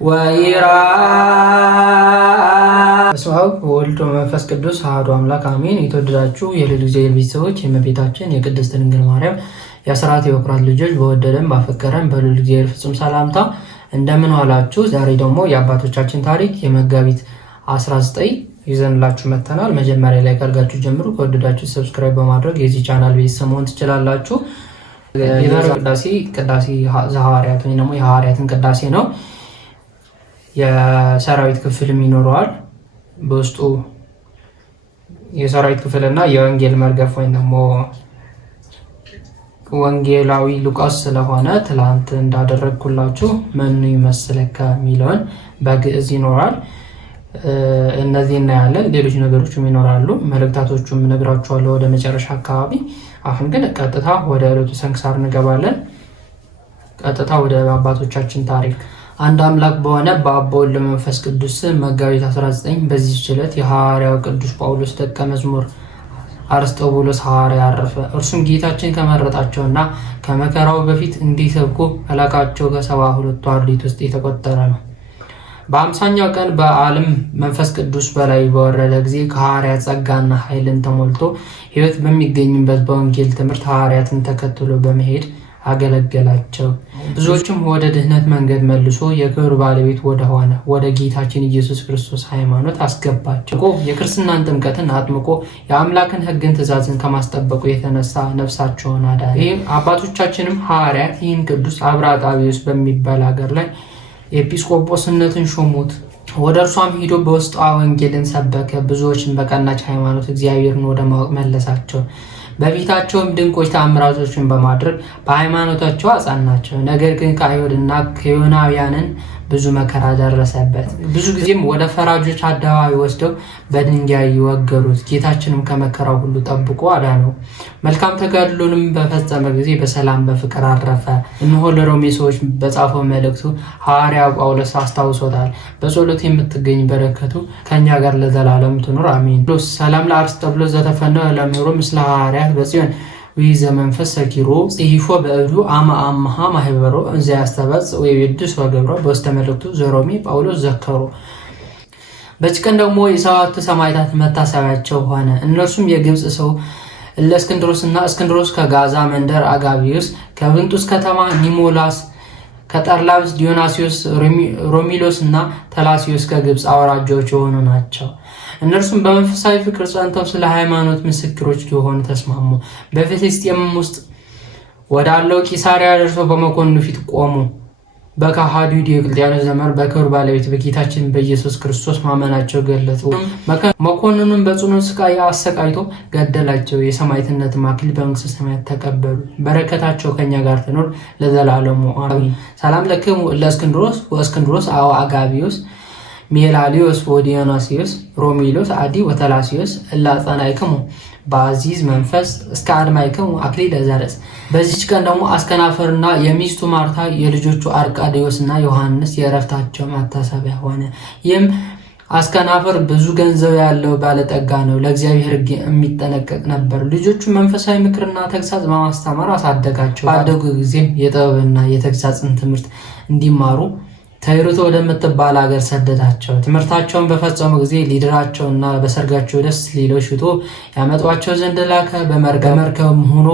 ወይራ በስመ አብ ወወልድ ወመንፈስ ቅዱስ አሐዱ አምላክ አሜን። የተወደዳችሁ የልዑል እግዚአብሔር ቤተሰቦች የእመቤታችን የቅድስት ድንግል ማርያም የአስራት የበኩራት ልጆች በወደደን ባፈቀረን በልዑል እግዚአብሔር ፍጹም ሰላምታ እንደምን ዋላችሁ? ዛሬ ደግሞ የአባቶቻችን ታሪክ የመጋቢት 19 ይዘንላችሁ መጥተናል። መጀመሪያ ላይ ካርጋችሁ ጀምሩ። ከወደዳችሁ ሰብስክራይብ በማድረግ የዚህ ቻናል ቤተሰብ መሆን ትችላላችሁ። ቅዳሴ ዘሐዋርያት ወይ ደግሞ የሐዋርያትን ቅዳሴ ነው። የሰራዊት ክፍልም ይኖረዋል። በውስጡ የሰራዊት ክፍልና የወንጌል መርገፍ ወይም ደግሞ ወንጌላዊ ሉቃስ ስለሆነ ትላንት እንዳደረግኩላችሁ መኑ ይመስለከ የሚለውን በግዕዝ ይኖራል። እነዚህ እናያለን። ሌሎች ነገሮችም ይኖራሉ። መልእክታቶቹም ነግራችኋለሁ ወደ መጨረሻ አካባቢ። አሁን ግን ቀጥታ ወደ ዕለቱ ስንክሳር እንገባለን። ቀጥታ ወደ አባቶቻችን ታሪክ። አንድ አምላክ በሆነ በአብ በወልድ በመንፈስ ቅዱስ መጋቢት 19 በዚህች ዕለት የሐዋርያው ቅዱስ ጳውሎስ ደቀ መዝሙር አርስጦቡሎስ ሐዋርያ አረፈ። እርሱም ጌታችን ከመረጣቸውና ከመከራው በፊት እንዲሰብኩ ከላካቸው ከ72ቱ አርድእት ውስጥ የተቆጠረ ነው። በ50ኛው ቀን በዓለም መንፈስ ቅዱስ በላይ በወረደ ጊዜ ከሐዋርያት ጸጋና ኃይልን ተሞልቶ ሕይወት በሚገኝበት በወንጌል ትምህርት ሐዋርያትን ተከትሎ በመሄድ አገለገላቸው። ብዙዎችም ወደ ድህነት መንገድ መልሶ የክብር ባለቤት ወደሆነ ወደ ጌታችን ኢየሱስ ክርስቶስ ሃይማኖት አስገባቸው። የክርስትናን ጥምቀትን አጥምቆ የአምላክን ሕግን ትእዛዝን ከማስጠበቁ የተነሳ ነፍሳቸውን አዳነ። ይህም አባቶቻችንም ሐዋርያት ይህን ቅዱስ አብራጣቢዎስ በሚባል ሀገር ላይ ኤጲስቆጶስነትን ሾሙት። ወደ እርሷም ሂዶ በውስጧ ወንጌልን ሰበከ። ብዙዎችን በቀናች ሃይማኖት እግዚአብሔርን ወደ ማወቅ መለሳቸው። በፊታቸውም ድንቆች ተአምራቶችን በማድረግ በሃይማኖታቸው አጸናቸው። ነገር ግን ከአይሁድና ከዮናውያንን ብዙ መከራ ደረሰበት። ብዙ ጊዜም ወደ ፈራጆች አደባባይ ወስደው በድንጋይ ይወገሩት። ጌታችንም ከመከራው ሁሉ ጠብቆ አዳነው። መልካም ተጋድሎንም በፈጸመ ጊዜ በሰላም በፍቅር አረፈ። እነሆ ለሮሜ ሰዎች በጻፈው መልእክቱ ሐዋርያው ጳውሎስ አስታውሶታል። በጸሎት የምትገኝ በረከቱ ከእኛ ጋር ለዘላለም ትኑር አሜን። ሰላም ለአርስጦቡሎስ ዘተፈነወ ለኑሮ ምስለ ሐዋርያት በጽዮን ወይዘ መንፈስ ሰኪሮ ጽሒፎ በእዱ አማአምሃ ማህበሮ እንዘ ያስተበጽ ወይድስ ወገብሮ በውስተ መልእክቱ ዘሮሜ ጳውሎስ ዘከሮ። በዚህ ቀን ደግሞ የሰባቱ ሰማዕታት መታሰቢያቸው ሆነ። እነርሱም የግብፅ ሰው እለእስክንድሮስና እስክንድሮስ ከጋዛ መንደር፣ አጋቢዮስ ከብንጡስ ከተማ፣ ኒሞላስ ከጠርላብስ፣ ዲዮናሲዮስ፣ ሮሚሎስ እና ተላሲዮስ ከግብፅ አውራጃዎች የሆኑ ናቸው። እነርሱም በመንፈሳዊ ፍቅር ጸንተው ስለ ሃይማኖት ምስክሮች ሊሆኑ ተስማሙ። በፍልስጤምም ውስጥ ወዳለው ቂሳሪያ ደርሰው በመኮንኑ ፊት ቆሙ። በከሃዲው ዲዮቅልጥያኖስ ዘመን በክብር ባለቤት በጌታችን በኢየሱስ ክርስቶስ ማመናቸው ገለጹ። መኮንኑን በጽኑ ስቃይ አሰቃይቶ ገደላቸው። የሰማዕትነትም አክሊል በመንግሥተ ሰማያት ተቀበሉ። በረከታቸው ከኛ ጋር ትኖር ለዘላለሙ አሜን። ሰላም ለክሙ ለእስክንድሮስ ወእስክንድሮስ አጋቢዮስ ሜላሊዮስ ወዲዮናሲዮስ ሮሚሎስ አዲ ወተላሲዮስ እላጸናይክሙ በአዚዝ መንፈስ እስከ አድማይክሙ አክሊለ ዘርስ። በዚች ቀን ደግሞ አስከናፈርና የሚስቱ ማርታ የልጆቹ አርቃዴዎስና ዮሐንስ የእረፍታቸው መታሰቢያ ሆነ። ይህም አስከናፈር ብዙ ገንዘብ ያለው ባለጠጋ ነው። ለእግዚአብሔር ሕግ የሚጠነቀቅ ነበር። ልጆቹ መንፈሳዊ ምክርና ተግሳጽ በማስተማር አሳደጋቸው። ባደጉ ጊዜም የጥበብና የተግሳጽን ትምህርት እንዲማሩ ተይሩት ወደምትባል ሀገር ሰደዳቸው። ትምህርታቸውን በፈጸሙ ጊዜ ሊድራቸውና በሰርጋቸው ደስ ሊለው ሽቶ ያመጧቸው ዘንድ ላከ። በመርከብ ሆኖ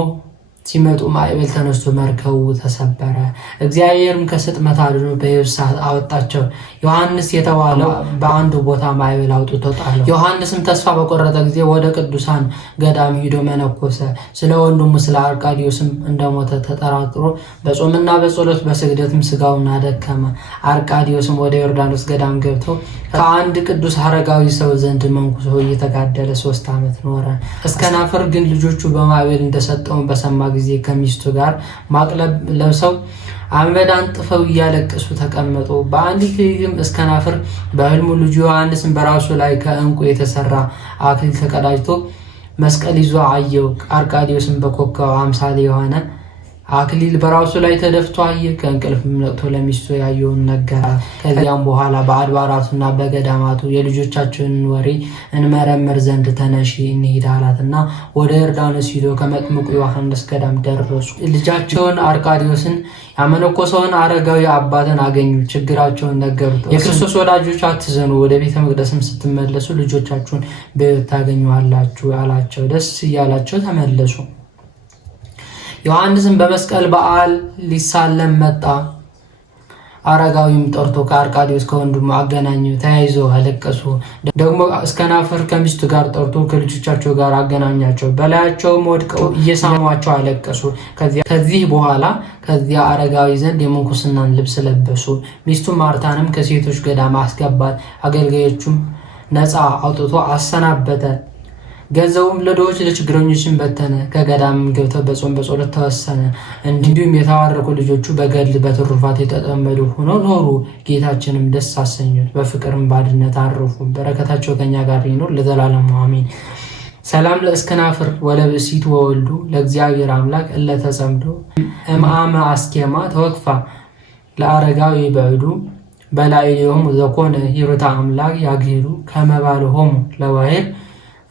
ሲመጡ ማዕበል ተነስቶ መርከቡ ተሰበረ። እግዚአብሔርም ከስጥመት አድኖ በየብስ አወጣቸው። ዮሐንስ የተባለው በአንዱ ቦታ ማዕበል አውጥቶ ጣለው። ዮሐንስም ተስፋ በቆረጠ ጊዜ ወደ ቅዱሳን ገዳም ሂዶ መነኮሰ። ስለ ወንድሙ ስለ አርቃዲዮስም እንደሞተ ተጠራጥሮ በጾምና በጸሎት በስግደትም ስጋውን አደከመ። አርቃዲዮስም ወደ ዮርዳኖስ ገዳም ገብቶ ከአንድ ቅዱስ አረጋዊ ሰው ዘንድ መንኩሶ እየተጋደለ 3 ዓመት ኖረ። እስከናፍር ግን ልጆቹ በማዕበል እንደሰጠውን በሰማ ጊዜ ከሚስቱ ጋር ማቅ ለብሰው አመድ አንጥፈው እያለቀሱ ተቀመጡ። በአንዲት ሌሊትም እስከናፍር በሕልሙ ልጁ ዮሐንስን በራሱ ላይ ከዕንቁ የተሰራ አክሊል ተቀዳጅቶ መስቀል ይዞ አየው። አርቃዲዮስን በኮከብ አምሳል የሆነ አክሊል በራሱ ላይ ተደፍቶ አየ። ከእንቅልፍም ነቅቶ ለሚስቱ ያየውን ነገራት። ከዚያም በኋላ በአድባራቱና በገዳማቱ የልጆቻችንን ወሬ እንመረምር ዘንድ ተነሺ እንሂድ አላትና ወደ ዮርዳኖስ ሂዶ ከመጥምቁ ዮሐንስ ገዳም ደረሱ። ልጃቸውን አርቃዲዮስን ያመነኮሰውን አረጋዊ አባትን አገኙ። ችግራቸውን ነገሩት። የክርስቶስ ወዳጆች አትዘኑ፣ ወደ ቤተ መቅደስም ስትመለሱ ልጆቻችሁን በሕይወት ታገኙአላችሁ አላቸው። ደስ እያላቸው ተመለሱ። ዮሐንስም በመስቀል በዓል ሊሳለም መጣ። አረጋዊም ጠርቶ ከአርቃዲዮስ ከወንድሙ አገናኘው። ተያይዘው አለቀሱ። ደግሞ እስከናፍር ከሚስቱ ጋር ጠርቶ ከልጆቻቸው ጋር አገናኛቸው። በላያቸውም ወድቀው እየሳሟቸው አለቀሱ። ከዚህ በኋላ ከዚያ አረጋዊ ዘንድ የምንኩስናን ልብስ ለበሱ። ሚስቱ ማርታንም ከሴቶች ገዳም አስገባት። አገልጋዮቹም ነፃ አውጥቶ አሰናበተ። ገንዘቡም ለድሆች ለችግረኞችን በተነ። ከገዳም ገብተው በጾም በጸሎት ተወሰነ። እንዲሁም የተባረኩ ልጆቹ በገድል በትሩፋት የተጠመዱ ሆነው ኖሩ። ጌታችንም ደስ አሰኙት፣ በፍቅርም ባድነት አረፉ። በረከታቸው ከኛ ጋር ይኖር ለዘላለሙ አሜን። ሰላም ለእስክናፍር ወለብእሲት ወወልዱ ለእግዚአብሔር አምላክ እለተጸምዶ እምአመ አስኬማ ተወክፋ ለአረጋዊ በዕዱ በላዕሌሆሙ ዘኮነ ሂሩተ አምላክ ያግሂሩ ከመባልሆሙ ለባሕር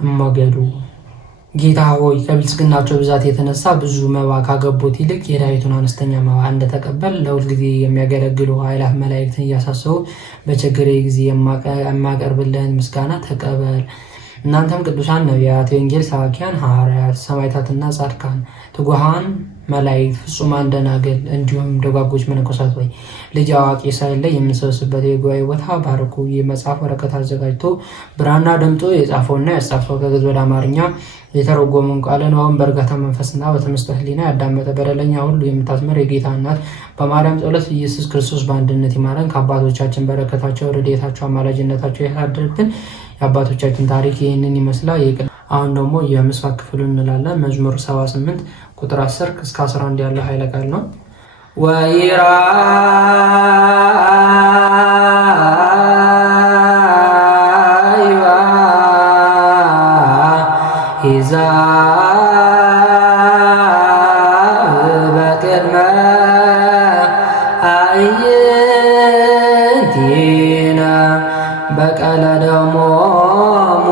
እመገዱ። ጌታ ሆይ ከብልጽግናቸው ብዛት የተነሳ ብዙ መባ ካገቡት ይልቅ የዳዊቱን አነስተኛ መባ እንደተቀበል ለሁልጊዜ የሚያገለግሉ ኃይላት መላእክትን እያሳሰቡ በችግሬ ጊዜ የማቀርብልህን ምስጋና ተቀበል። እናንተም ቅዱሳን ነቢያት፣ የወንጌል ሰባኪያን ሐዋርያት፣ ሰማዕታትና ጻድቃን፣ ትጉሃን መላእክት፣ ፍጹማን ደናግል እንዲሁም ደጋጎች መነኮሳት ወይ ልጅ አዋቂ ሳይለይ የምንሰበስብበት የጉባኤ ቦታ ባርኩ። የመጽሐፍ ወረቀት አዘጋጅቶ ብራና ደምጦ የጻፈውና ያጻፈው ከግዕዝ ወደ አማርኛ የተረጎመውን ቃለ ንባቡን በእርጋታ መንፈስና በተመስጦ ሕሊና ያዳመጠ በደለኛ ሁሉ የምታስምር የጌታ እናት በማርያም ጸሎት ኢየሱስ ክርስቶስ በአንድነት ይማረን። ከአባቶቻችን በረከታቸው፣ ረድኤታቸው፣ አማላጅነታቸው ያሳድርብን። የአባቶቻችን ታሪክ ይህንን ይመስላል። አሁን ደግሞ የምስባክ ክፍሉን እንላለን። መዝሙር 78 ቁጥር 10 እስከ 11 ያለው ኃይለ ቃል ነው። ወይራ ይዛ በቅድመ አዕይንቲነ በቀለ ደሞሙ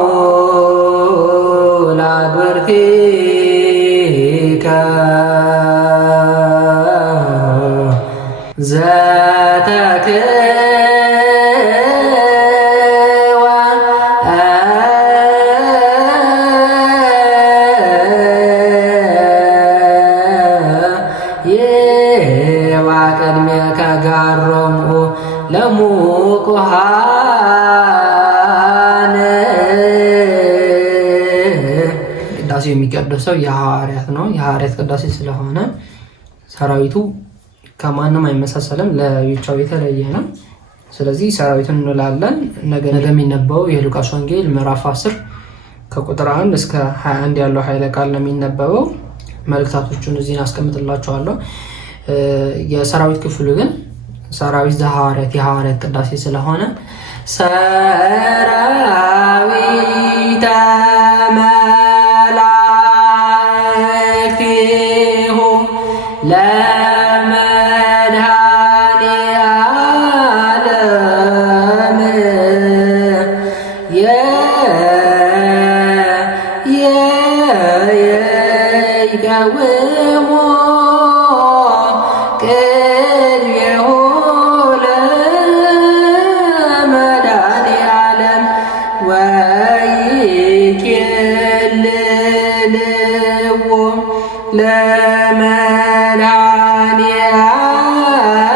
ላግብርቲከ ዘተክወ የዋ ቅድሜከ ጋሮሙ ለሙቁሃን ቅዳሴ የሚቀደሰው የሐዋርያት ነው። የሐዋርያት ቅዳሴ ስለሆነ ሰራዊቱ ከማንም አይመሳሰልም፣ ለብቻው የተለየ ነው። ስለዚህ ሰራዊቱን እንላለን። ነገ የሚነበበው የሉቃስ ወንጌል ምዕራፍ 10 ከቁጥር 1 እስከ 21 ያለው ኃይለ ቃል ነው የሚነበበው። መልእክታቶቹን እዚህ አስቀምጥላችኋለሁ። የሰራዊት ክፍሉ ግን ሰራዊት ዘሐዋርያት የሐዋርያት ቅዳሴ ስለሆነ ሰራዊተ መላእክቲሁ ይቀውሙ ቅድሜሁ ለመድኃኔዓለም ወይኬልልዎ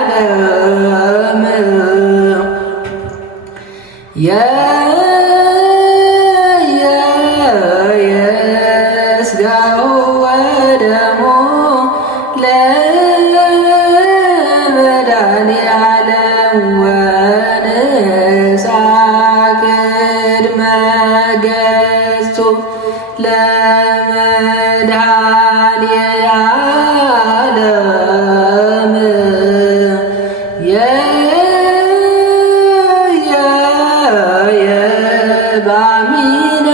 ለመድኃኔዓለም የሥጋው ወደሙ ለመድኃኔዓለም ወንሳ ቅድመ ገጹ ለመድኃኔዓለም የባሚነ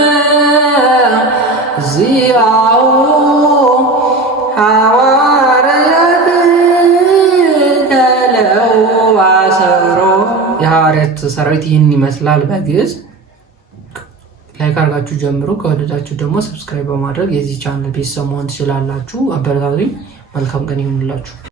ዚአሁ ሐዋርያ የመላእክት ሰራዊት ይህን ይመስላል በግዕዝ። ላይክ አድርጋችሁ ጀምሩ። ከወደዳችሁ ደግሞ ሰብስክራይብ በማድረግ የዚህ ቻናል ቤተሰብ መሆን ትችላላችሁ። አበረታቱኝ። መልካም ቀን ይሁንላችሁ።